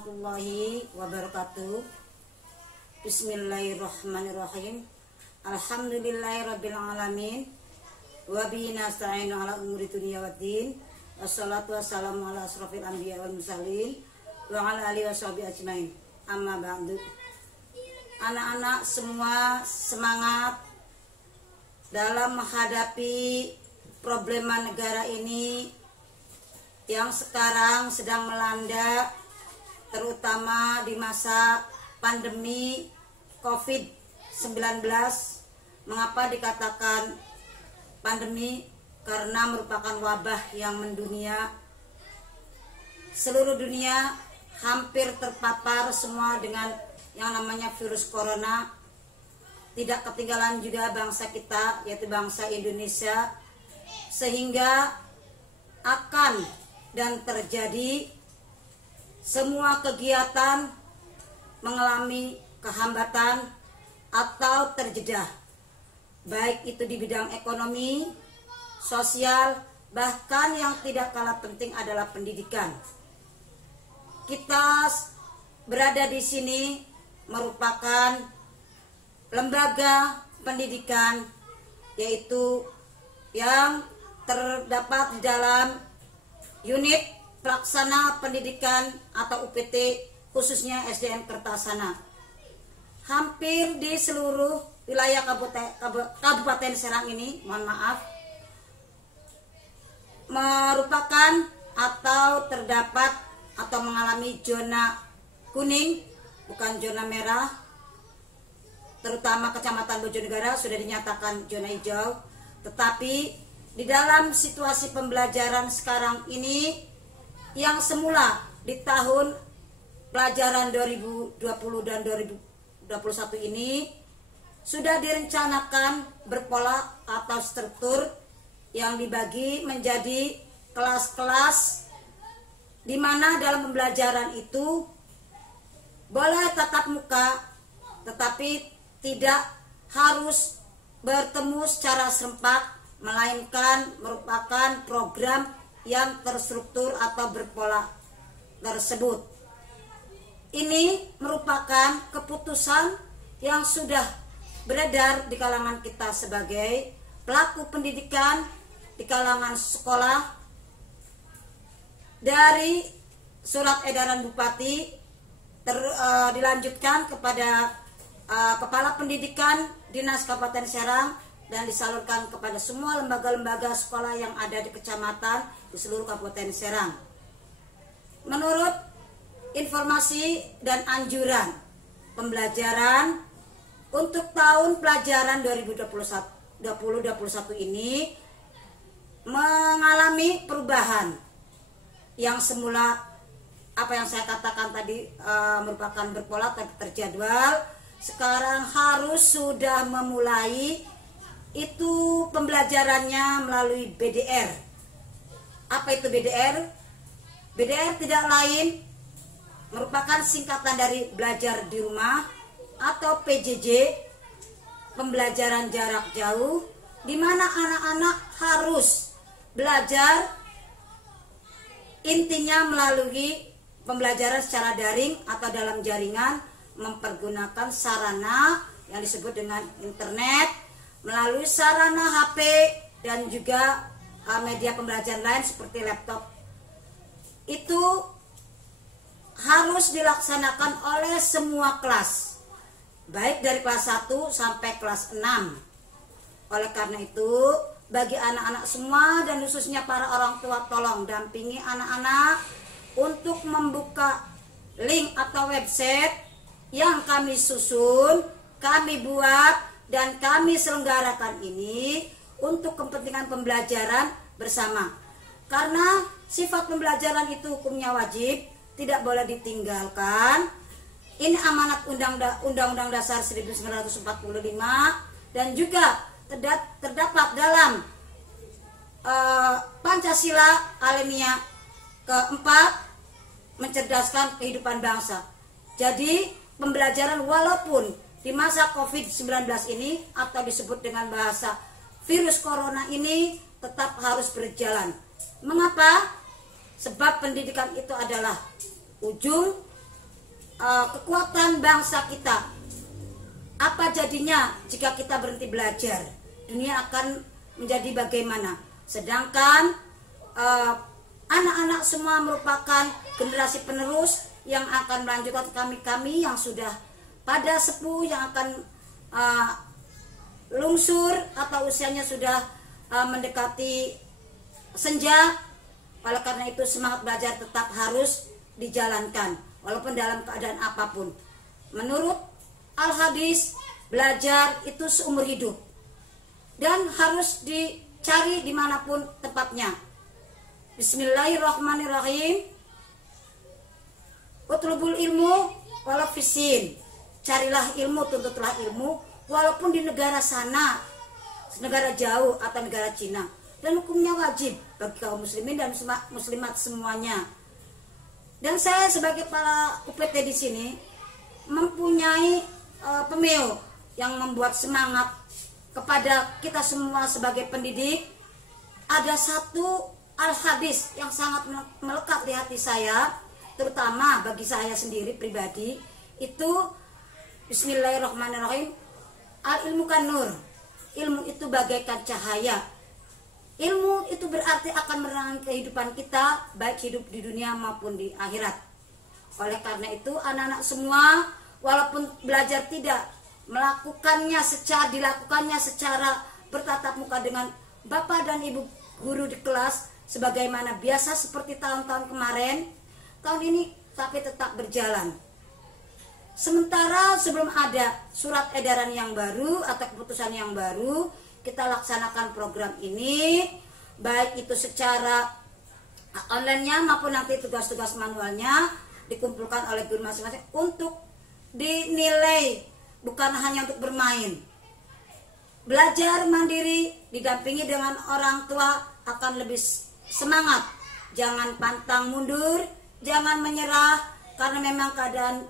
warahmatullahi wabarakatuh. Bismillahirrahmanirrahim. Alhamdulillahirabbil alamin. Wa bihi nasta'inu ala umuri dunya waddin. Wassalatu wassalamu ala asrofil anbiya wal mursalin wa ala alihi washabihi ajmain. Amma ba'du. Anak-anak semua semangat dalam menghadapi problema negara ini yang sekarang sedang melanda, terutama di masa pandemi COVID-19. Mengapa dikatakan pandemi? Karena merupakan wabah yang mendunia. Seluruh dunia hampir terpapar semua dengan yang namanya virus corona. Tidak ketinggalan juga bangsa kita, yaitu bangsa Indonesia, sehingga akan dan terjadi semua kegiatan mengalami kehambatan atau terjeda, baik itu di bidang ekonomi, sosial, bahkan yang tidak kalah penting adalah pendidikan. Kita berada di sini merupakan lembaga pendidikan, yaitu yang terdapat di dalam unit pelaksana pendidikan atau UPT, khususnya SDN Kertasana. Hampir di seluruh wilayah Kabupaten Serang ini, mohon maaf, merupakan atau terdapat atau mengalami zona kuning, bukan zona merah. Terutama Kecamatan Bojonegara sudah dinyatakan zona hijau. Tetapi di dalam situasi pembelajaran sekarang ini, yang semula di tahun pelajaran 2020 dan 2021 ini sudah direncanakan berpola atau struktur yang dibagi menjadi kelas-kelas, di mana dalam pembelajaran itu boleh tatap muka, tetapi tidak harus bertemu secara serempak, melainkan merupakan program yang terstruktur atau berpola tersebut. Ini merupakan keputusan yang sudah beredar di kalangan kita sebagai pelaku pendidikan, di kalangan sekolah, dari surat edaran Bupati dilanjutkan kepada Kepala Pendidikan Dinas Kabupaten Serang dan disalurkan kepada semua lembaga-lembaga sekolah yang ada di kecamatan di seluruh Kabupaten Serang. Menurut informasi dan anjuran pembelajaran untuk tahun pelajaran 2021 ini mengalami perubahan yang semula apa yang saya katakan tadi merupakan berpola terjadwal, sekarang harus sudah memulai itu pembelajarannya melalui BDR. Apa itu BDR? BDR tidak lain merupakan singkatan dari belajar di rumah atau PJJ, pembelajaran jarak jauh, di mana anak-anak harus belajar intinya melalui pembelajaran secara daring atau dalam jaringan, mempergunakan sarana yang disebut dengan internet, melalui sarana HP dan juga media pembelajaran lain seperti laptop. Itu harus dilaksanakan oleh semua kelas, baik dari kelas 1 sampai kelas 6. Oleh karena itu, bagi anak-anak semua dan khususnya para orang tua, tolong dampingi anak-anak untuk membuka link atau website yang kami susun, kami buat, dan kami selenggarakan ini untuk kepentingan pembelajaran bersama. Karena sifat pembelajaran itu hukumnya wajib, tidak boleh ditinggalkan. Ini amanat Undang-Undang Dasar 1945 dan juga terdapat dalam Pancasila alinea keempat, mencerdaskan kehidupan bangsa. Jadi pembelajaran walaupun di masa COVID-19 ini atau disebut dengan bahasa virus corona ini tetap harus berjalan. Mengapa? Sebab pendidikan itu adalah ujung kekuatan bangsa kita. Apa jadinya jika kita berhenti belajar? Dunia akan menjadi bagaimana? Sedangkan anak-anak semua merupakan generasi penerus yang akan melanjutkan kami yang sudah pada sepuh, yang akan lungsur atau usianya sudah mendekati senja. Oleh karena itu semangat belajar tetap harus dijalankan walaupun dalam keadaan apapun. Menurut Al-Hadis, belajar itu seumur hidup dan harus dicari dimanapun tempatnya. Bismillahirrahmanirrahim. Utlubul ilmu walau fisin. Carilah ilmu, tuntutlah ilmu walaupun di negara sana, negara jauh atau negara Cina. Dan hukumnya wajib bagi kaum muslimin dan muslimat semuanya. Dan saya sebagai para UPT di sini mempunyai pemeo yang membuat semangat kepada kita semua sebagai pendidik. Ada satu al-hadis yang sangat melekat di hati saya, terutama bagi saya sendiri pribadi, itu Bismillahirrahmanirrahim. Al-ilmu kan nur. Ilmu itu bagaikan cahaya. Ilmu itu berarti akan menerangi kehidupan kita, baik hidup di dunia maupun di akhirat. Oleh karena itu anak-anak semua, walaupun belajar tidak dilakukannya secara bertatap muka dengan bapak dan ibu guru di kelas sebagaimana biasa seperti tahun-tahun kemarin, tahun ini tapi tetap berjalan. Sementara sebelum ada surat edaran yang baru atau keputusan yang baru, kita laksanakan program ini, baik itu secara online-nya maupun nanti tugas-tugas manualnya dikumpulkan oleh guru masing-masing untuk dinilai, bukan hanya untuk bermain. Belajar mandiri didampingi dengan orang tua akan lebih semangat. Jangan pantang mundur, jangan menyerah, karena memang keadaan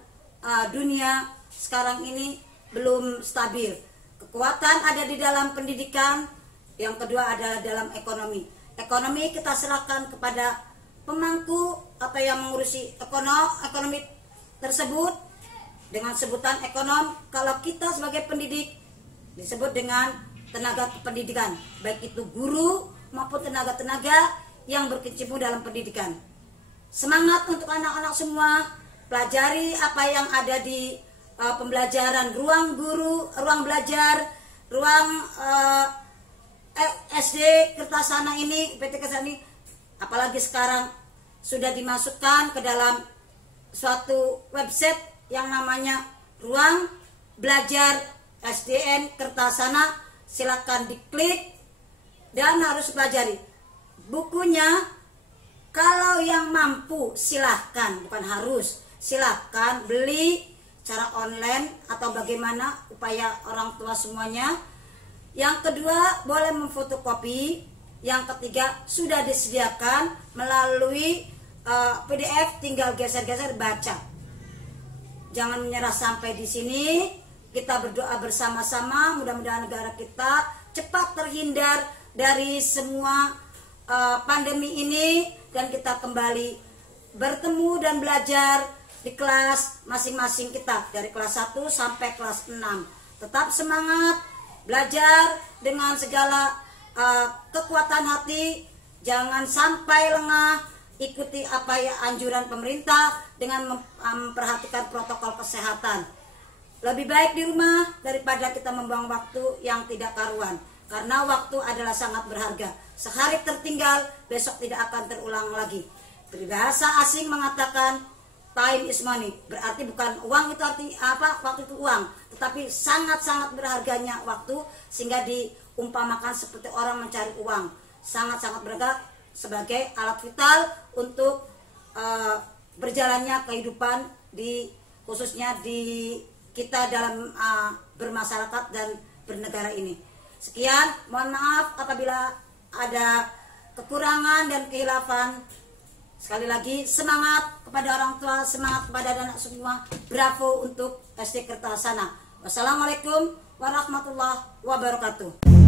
dunia sekarang ini belum stabil. Kekuatan ada di dalam pendidikan, yang kedua adalah dalam ekonomi. Ekonomi kita serahkan kepada pemangku atau yang mengurusi ekonomi tersebut dengan sebutan ekonom. Kalau kita sebagai pendidik disebut dengan tenaga kependidikan, baik itu guru maupun tenaga-tenaga yang berkecimpung dalam pendidikan. Semangat untuk anak-anak semua, pelajari apa yang ada di pembelajaran, ruang guru, ruang belajar, ruang SD Kertasana ini, PT Kertasana ini, apalagi sekarang sudah dimasukkan ke dalam suatu website yang namanya Ruang Belajar SDN Kertasana. Silakan diklik dan harus pelajari bukunya. Kalau yang mampu silahkan, bukan harus, silahkan beli cara online atau bagaimana upaya orang tua semuanya. Yang kedua boleh memfotokopi. Yang ketiga sudah disediakan melalui PDF, tinggal geser-geser baca. Jangan menyerah sampai di sini. Kita berdoa bersama-sama, mudah-mudahan negara kita cepat terhindar dari semua pandemi ini dan kita kembali bertemu dan belajar di kelas masing-masing kita dari kelas 1 sampai kelas 6. Tetap semangat belajar dengan segala kekuatan hati, jangan sampai lengah. Ikuti apa ya anjuran pemerintah dengan memperhatikan protokol kesehatan. Lebih baik di rumah daripada kita membuang waktu yang tidak karuan, karena waktu adalah sangat berharga. Sehari tertinggal besok tidak akan terulang lagi. Berbahasa asing mengatakan time is money, berarti bukan uang itu arti apa, waktu itu uang, tetapi sangat-sangat berharganya waktu, sehingga diumpamakan seperti orang mencari uang. Sangat-sangat berharga sebagai alat vital untuk berjalannya kehidupan khususnya di kita dalam bermasyarakat dan bernegara ini. Sekian, mohon maaf apabila ada kekurangan dan kehilafan. Sekali lagi semangat kepada orang tua, semangat kepada anak semua. Bravo untuk SD Kertasana. Wassalamualaikum warahmatullahi wabarakatuh.